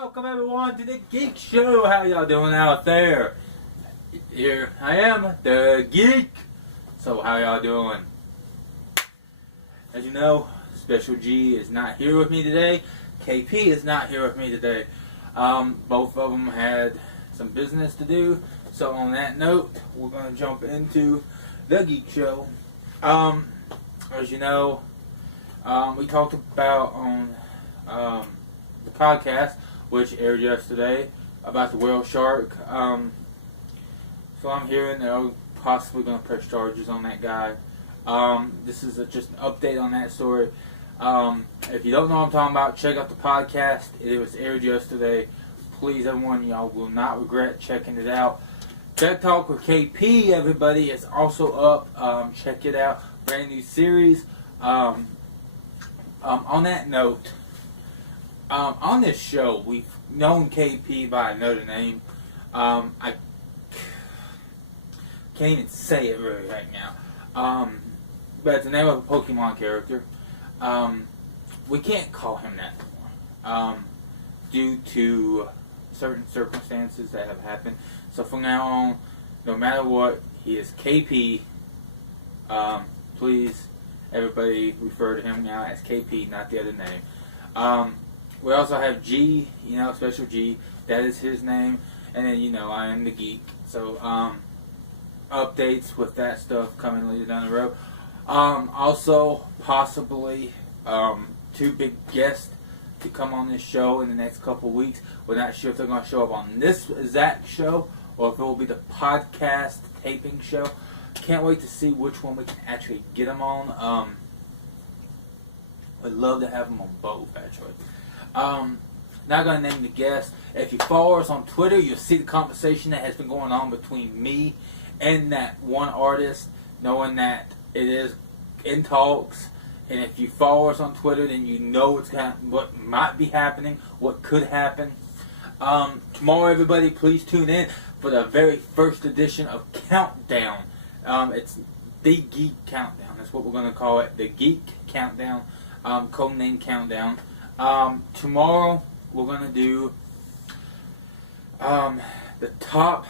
Welcome everyone to the Geek Show. How y'all doing out there? Here I am, the Geek. So how y'all doing? As you know, Special G is not here with me today. KP is not here with me today. Both of them had some business to do. So on that note, we're going to jump into the Geek Show. As you know, we talked about on the podcast, which aired yesterday, about the whale shark. So I'm hearing they're possibly going to press charges on that guy. This is just an update on that story. If you don't know what I'm talking about, check out the podcast. It was aired yesterday. Please, everyone, y'all will not regret checking it out. Tech Talk with KP, everybody, is also up. Check it out. Brand new series. On that note, on this show, we've known KP by another name. I can't even say it really right now. But it's the name of a Pokemon character. We can't call him that anymore. Due to certain circumstances that have happened. So from now on, no matter what, he is KP. Please, everybody refer to him now as KP, not the other name. We also have G, Special G. That is his name. And then, I am the Geek. So, updates with that stuff coming later down the road. Also, possibly, two big guests to come on this show in the next couple weeks. We're not sure if they're going to show up on this exact show or if it will be the podcast taping show. Can't wait to see which one we can actually get them on. I'd love to have them on both, actually. Not going to name the guest. If you follow us on Twitter, you'll see the conversation that has been going on between me and that one artist, knowing that it is in talks. And if you follow us on Twitter, then you know what might be happening, what could happen. Tomorrow, everybody, please tune in for the very first edition of Countdown. It's the Geek Countdown. That's what we're going to call it, the Geek Countdown, codename Countdown. Tomorrow, we're going to do the top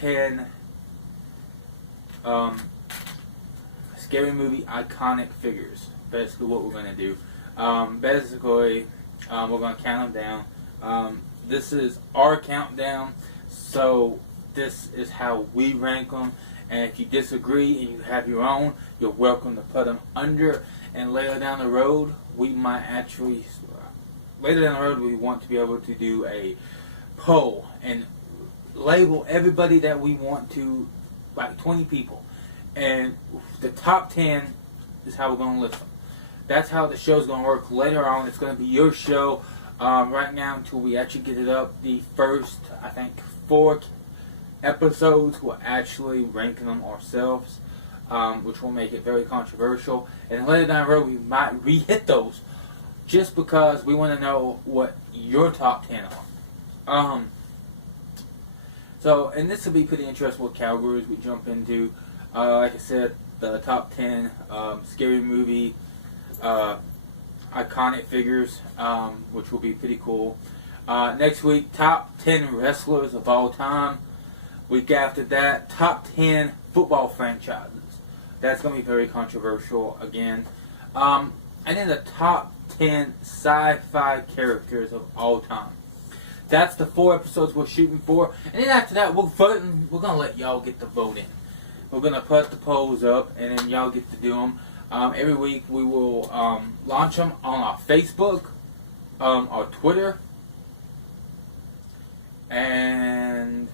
10 scary movie iconic figures. Basically what we're going to do. We're going to count them down. This is our countdown, so this is how we rank them. And if you disagree and you have your own, you're welcome to put them under. And later down the road, we want to be able to do a poll and label everybody that we want to, like 20 people. And the top 10 is how we're going to list them. That's how the show's going to work. Later on, it's going to be your show. Right now, until we actually get it up, the first, I think, 4 episodes, we're actually ranking them ourselves, which will make it very controversial. And later down the road, we might re-hit those, just because we want to know what your top 10 are. And this will be pretty interesting what categories we jump into. Like I said, the top 10 scary movie iconic figures, which will be pretty cool. Next week, top 10 wrestlers of all time. Week after that, top 10 football franchises. That's going to be very controversial again. And then the top 10 sci-fi characters of all time. That's the 4 episodes we're shooting for. And then after that, we're voting. We're going to let y'all get the vote in. We're going to put the polls up, and then y'all get to do them. Every week, we will launch them on our Facebook, our Twitter, and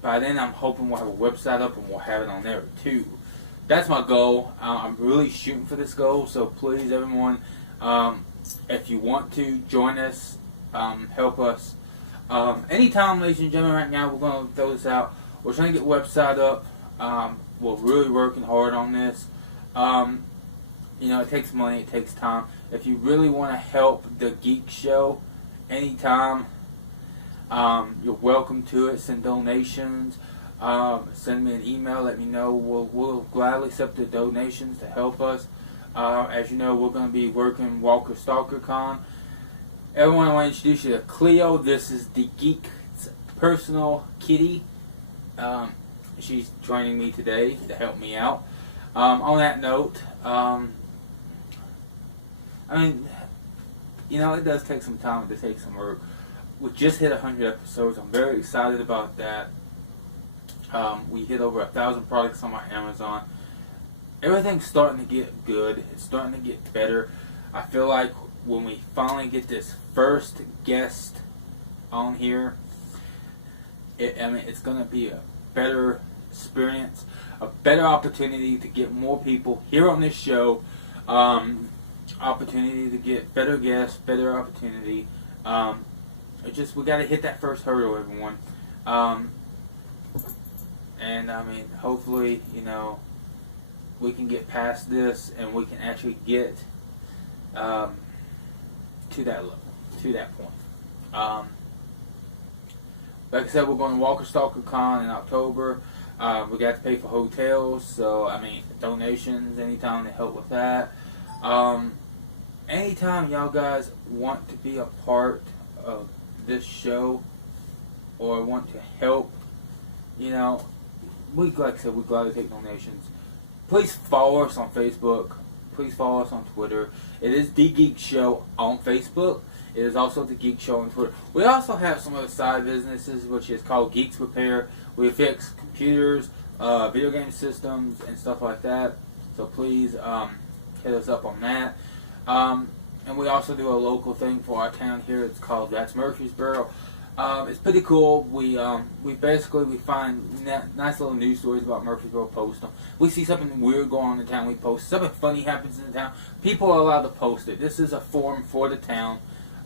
by then, I'm hoping we'll have a website up and we'll have it on there too. That's my goal. I'm really shooting for this goal, so please, everyone, if you want to join us, help us. Anytime, ladies and gentlemen, right now, we're going to throw this out. We're trying to get a website up. We're really working hard on this. It takes money, it takes time. If you really want to help the Geek Show anytime, you're welcome to it. Send donations. Send me an email. Let me know. We'll gladly accept the donations to help us. As you know, we're going to be working Walker Stalker Con. Everyone, I want to introduce you to Cleo. This is the Geek's personal kitty. She's joining me today to help me out. On that note, I mean, you know, it does take some time. It does take some work. We just hit 100 episodes. I'm very excited about that. We hit over 1,000 products on my Amazon. Everything's starting to get good. It's starting to get better. I feel like when we finally get this first guest on here, it's going to be a better experience, a better opportunity to get more people here on this show, opportunity to get better guests, better opportunity. We got to hit that first hurdle, everyone. And I mean, hopefully, you know, we can get past this and we can actually get to that level, to that point. Like I said, we're going to Walker Stalker Con in October. We got to pay for hotels, so I mean, donations anytime to help with that. Anytime y'all guys want to be a part of this show or want to help, you know, like I said, we're glad to take donations. Please follow us on Facebook. Please follow us on Twitter. It is The Geek Show on Facebook. It is also The Geek Show on Twitter. We also have some other side businesses, which is called Geeks Repair. We fix computers, video game systems, and stuff like that. So please hit us up on that. And we also do a local thing for our town here. It's called That's Murfreesboro. It's pretty cool. We find nice little news stories about Murfreesboro, post them. We see something weird going on in the town, we post. Something funny happens in the town, people are allowed to post it. This is a forum for the town.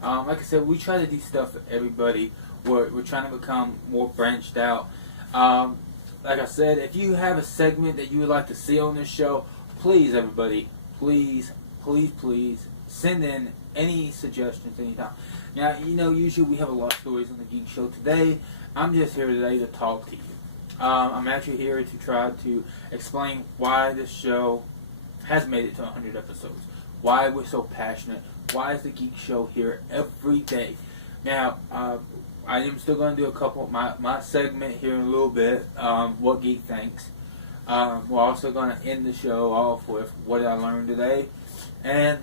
Like I said, we try to do stuff for everybody. We're trying to become more branched out. Like I said, if you have a segment that you would like to see on this show, please, everybody, please send in any suggestions anytime. Now, you know, usually we have a lot of stories on the Geek Show. Today, I'm just here today to talk to you. I'm actually here to try to explain why this show has made it to 100 episodes. Why we're so passionate. Why is the Geek Show here every day? Now, I am still going to do a couple of my segment here in a little bit, What Geek Thinks. We're also going to end the show off with What Did I Learn Today? And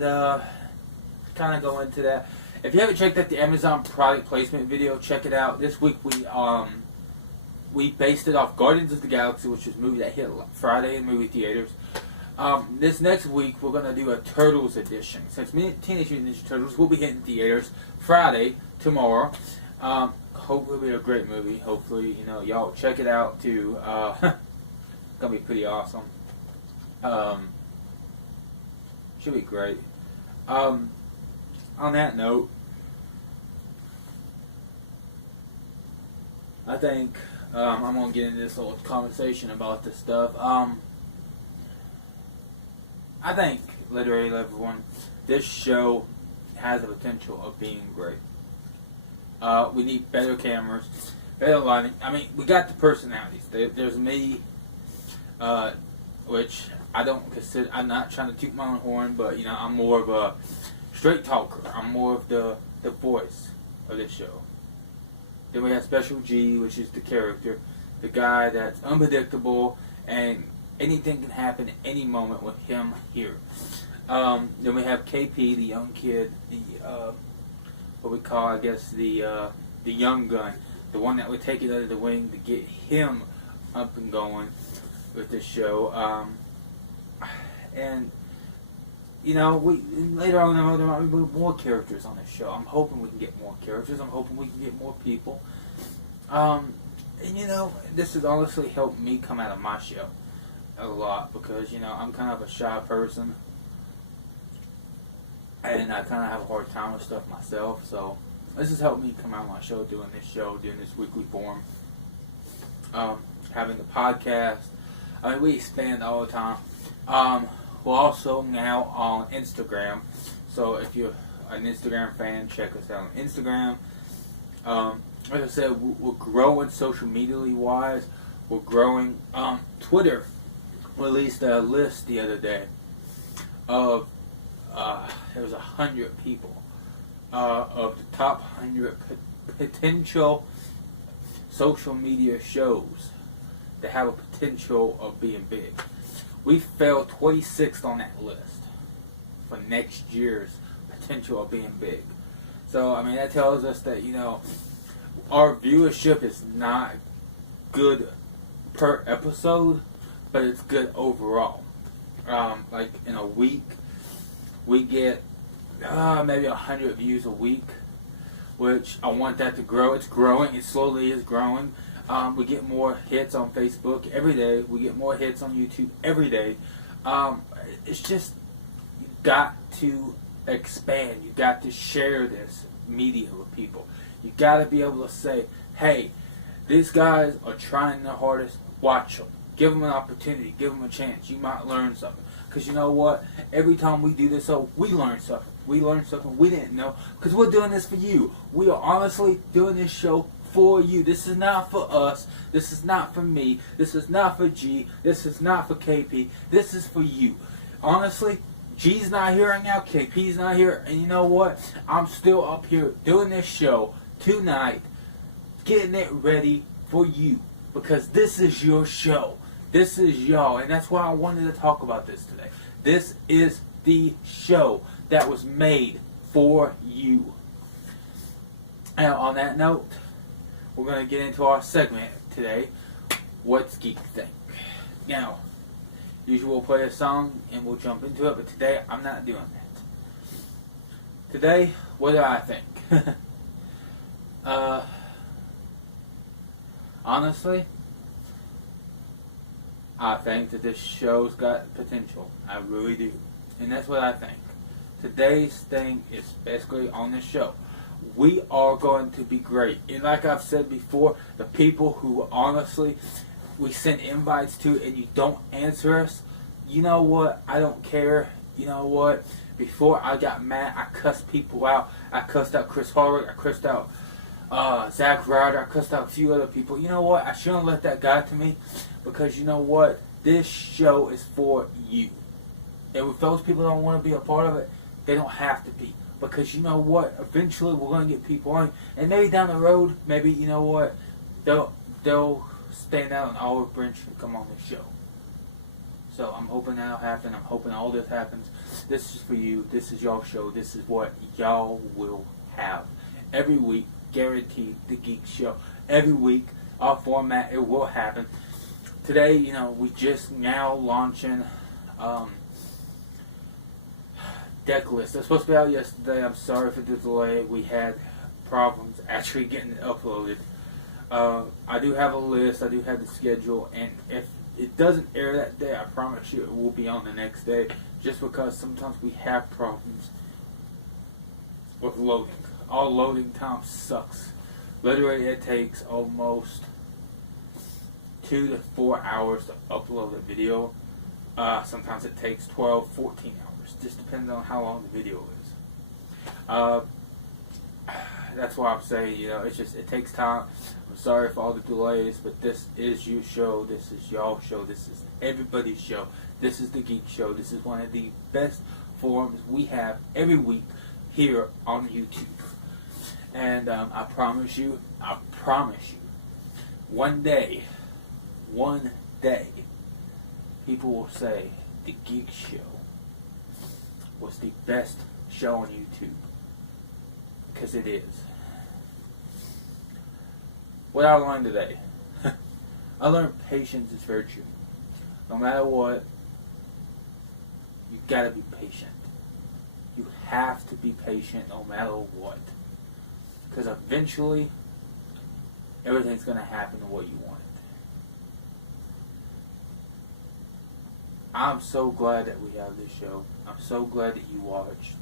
kind of go into that. If you haven't checked out the Amazon product placement video, check it out. This week we based it off Guardians of the Galaxy, which is a movie that hit Friday in movie theaters. This next week we're going to do a Turtles edition. Since Teenage Mutant Ninja Turtles will be hitting theaters Friday, tomorrow. Hopefully it'll be a great movie. Hopefully, you know, y'all check it out too. It's going to be pretty awesome. Should be great. On that note, I think I'm going to get into this little conversation about this stuff. I think, literally, everyone, this show has the potential of being great. We need better cameras, better lighting. I mean, we got the personalities. There's me, which I don't consider, I'm not trying to toot my own horn, but, you know, I'm more of a straight talker. I'm more of the voice of this show. Then we have Special G, which is the character, the guy that's unpredictable, and anything can happen at any moment with him here. Then we have KP, the young kid, the what we call, I guess, the young gun, the one that would take it under the wing to get him up and going with this show. And you know, later on there might be more characters on this show. I'm hoping we can get more characters. I'm hoping we can get more people. And you know, this has honestly helped me come out of my shell a lot because, you know, I'm kind of a shy person. And I kind of have a hard time with stuff myself. So this has helped me come out of my show, doing this weekly form. Having the podcast. I mean, we expand all the time. We're also now on Instagram. So if you're an Instagram fan, check us out on Instagram. Like I said, we're growing social media wise. We're growing. Twitter released a list the other day of there was 100 people of the top 100 potential social media shows that have a potential of being big. We fell 26th on that list for next year's potential of being big. So, I mean, that tells us that, our viewership is not good per episode, but it's good overall. Like in a week, we get maybe 100 views a week, which I want that to grow. It's growing. It slowly is growing. We get more hits on Facebook every day. We get more hits on YouTube every day. It's just, you got to expand. You got to share this media with people. You got to be able to say, hey, these guys are trying their hardest. Watch them. Give them an opportunity. Give them a chance. You might learn something. Because you know what? Every time we do this, we learn something. We learn something we didn't know. Because we're doing this for you. We are honestly doing this show for you. This is not for us. This is not for me. This is not for G. This is not for KP. This is for you. Honestly, G's not here right now. KP's not here. And you know what? I'm still up here doing this show tonight, getting it ready for you. Because this is your show. This is y'all. And that's why I wanted to talk about this today. This is the show that was made for you. And on that note, we're going to get into our segment today. What's Geek Think? Now, usually we'll play a song and we'll jump into it, but today I'm not doing that. Today, what do I think? Honestly, I think that this show's got potential. I really do. And that's what I think. Today's thing is basically on this show. We are going to be great. And like I've said before, the people who honestly we send invites to and you don't answer us, you know what? I don't care. You know what? Before I got mad, I cussed people out. I cussed out Chris Hardwick. I cussed out Zach Ryder. I cussed out a few other people. You know what? I shouldn't let that guy to me because you know what? This show is for you. And if those people don't want to be a part of it, they don't have to be. Because you know what? Eventually we're going to get people on. And maybe down the road, maybe, you know what? They'll stand out on Olive Branch and come on the show. So I'm hoping that'll happen. I'm hoping all this happens. This is for you. This is y'all show. This is what y'all will have. Every week, guaranteed, the Geek Show. Every week, our format, it will happen. Today, we just now launching deck list. It's supposed to be out yesterday. I'm sorry for the delay. We had problems actually getting it uploaded. I do have a list. I do have the schedule. And if it doesn't air that day, I promise you it will be on the next day. Just because sometimes we have problems with loading. All loading time sucks. Literally, it takes almost 2 to 4 hours to upload a video. Sometimes it takes 12, 14 hours. Just depends on how long the video is. That's why I'm saying, it takes time. I'm sorry for all the delays, but this is your show. This is y'all show. This is everybody's show. This is the Geek Show. This is one of the best forums we have every week here on YouTube. And I promise you, one day, people will say the Geek Show was the best show on YouTube. Because it is. What I learned today. I learned patience is virtue. No matter what, you gotta be patient. You have to be patient no matter what. Because eventually, everything's gonna happen the way you want it. I'm so glad that we have this show. I'm so glad that you watch.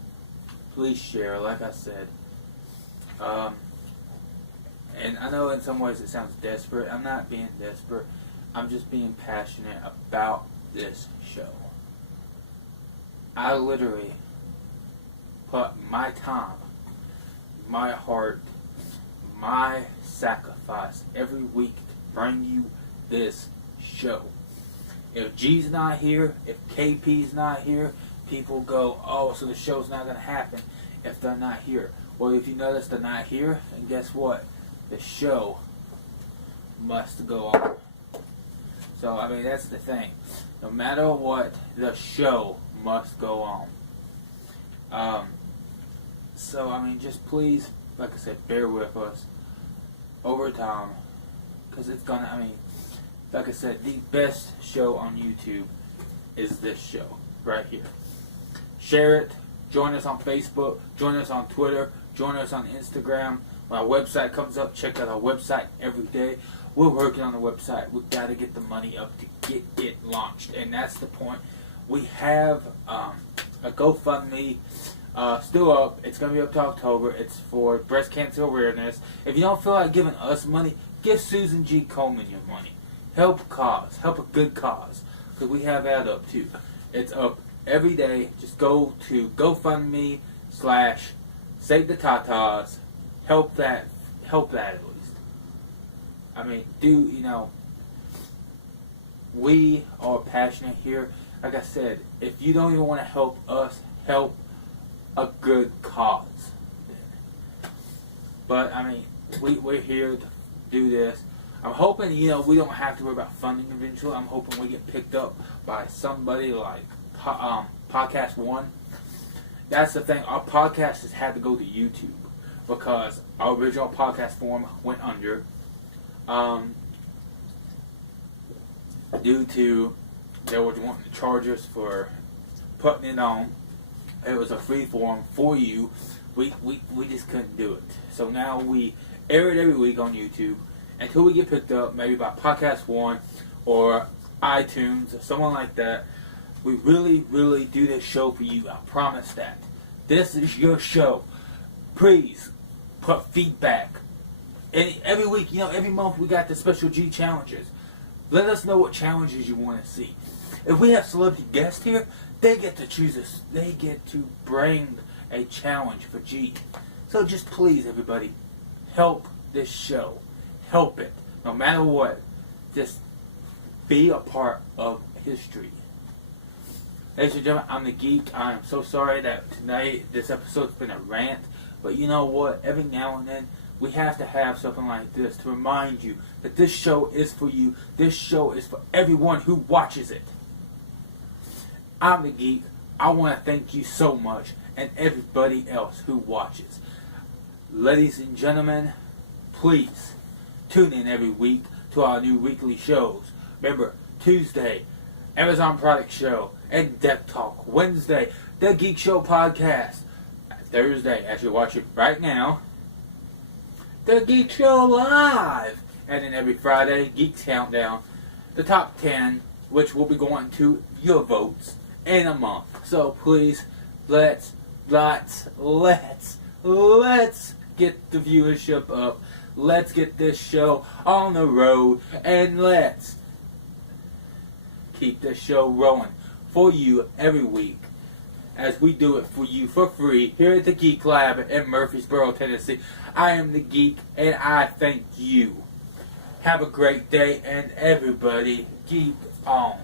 Please share, like I said. And I know in some ways it sounds desperate. I'm not being desperate. I'm just being passionate about this show. I literally put my time, my heart, my sacrifice every week to bring you this show. If G's not here, if KP's not here, people go, oh, so the show's not going to happen if they're not here. Well, if you notice, they're not here, and guess what? The show must go on. So, I mean, that's the thing. No matter what, the show must go on. So, I mean, just please, like I said, bear with us over time. Because it's gonna, I mean, like I said, the best show on YouTube is this show right here. Share it. Join us on Facebook. Join us on Twitter. Join us on Instagram. When our website comes up, check out our website every day. We're working on the website. We've got to get the money up to get it launched. And that's the point. We have a GoFundMe still up. It's going to be up to October. It's for breast cancer awareness. If you don't feel like giving us money, give Susan G. Komen your money. Help a cause. Help a good cause. Because we have that up too. It's up every day. Just go to GoFundMe / Save the Tatas. Help that at least. I mean, we are passionate here. Like I said, if you don't even want to help us, help a good cause. But, I mean, we're here to do this. I'm hoping, we don't have to worry about funding eventually. I'm hoping we get picked up by somebody like Podcast One. That's the thing. Our podcast has had to go to YouTube because our original podcast form went under due to they were wanting to charge us for putting it on. It was a free form for you. We just couldn't do it. So now we air it every week on YouTube until we get picked up, maybe by Podcast One or iTunes or someone like that. We really, really do this show for you. I promise that. This is your show. Please put feedback. And every week, every month we got the special G challenges. Let us know what challenges you want to see. If we have celebrity guests here, they get to choose us. They get to bring a challenge for G. So just please, everybody, help this show. Help it. No matter what. Just be a part of history. Ladies and gentlemen, I'm the Geek. I am so sorry that tonight, this episode's been a rant. But you know what? Every now and then, we have to have something like this to remind you that this show is for you. This show is for everyone who watches it. I'm the Geek. I want to thank you so much and everybody else who watches. Ladies and gentlemen, please tune in every week to our new weekly shows. Remember, Tuesday, Amazon Product Show and Deck Talk. Wednesday, The Geek Show Podcast. Thursday, as you're watching right now, The Geek Show Live. And then every Friday, Geek Countdown, the top 10, which will be going to your votes in a month. So please, let's get the viewership up. Let's get this show on the road. And let's keep this show rolling for you every week, as we do it for you for free here at the Geek Lab in Murfreesboro, Tennessee. I am the Geek, and I thank you. Have a great day, and everybody, geek on.